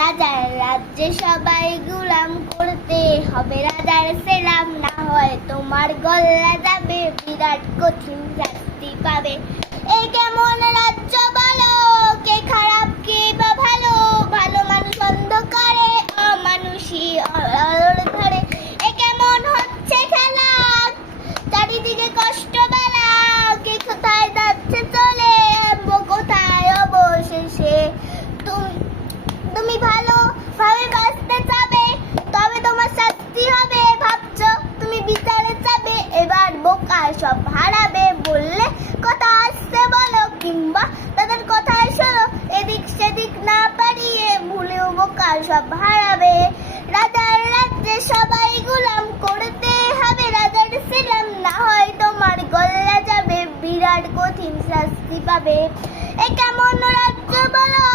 রাজার রাজ্যে সবাই গুলাম করতে হবে রাজার সেলাম, না হয় তোমার গলা যাবে, বিরাট কঠিন শাস্তি পাবে। এই কেমন রাজ্য বলো, কে খারাপ কে বা ভালো, ভালো মানুষ অন্ধকারে, অমানুষী আলোর ধারে। এ কেমন হচ্ছে খেলা, চারিদিকে কষ্ট বেলা, কে কোথায় যাচ্ছে চলে, কোথায় অবশেষে। তুমি ভালো ভাবে বাঁচতে চাবে, তবে তোমার শাস্তি হবে। ভাবছো তুমি বিচারে যাবে, এবার বোকা সব হারাবে। বললে কথা আসছে বলো, কিংবা তাদের কথায় শোনো, এদিক সেদিক না পারিয়ে ভুলেও বোকা সব হারাবে। রাজার রাজ্যে সবাই গোলাম করতে হবে রাজার সেলাম, না হয় তোমার গলা যাবে, বিরাট কঠিন শাস্তি পাবে। এ কেমন রাজ্য বলো,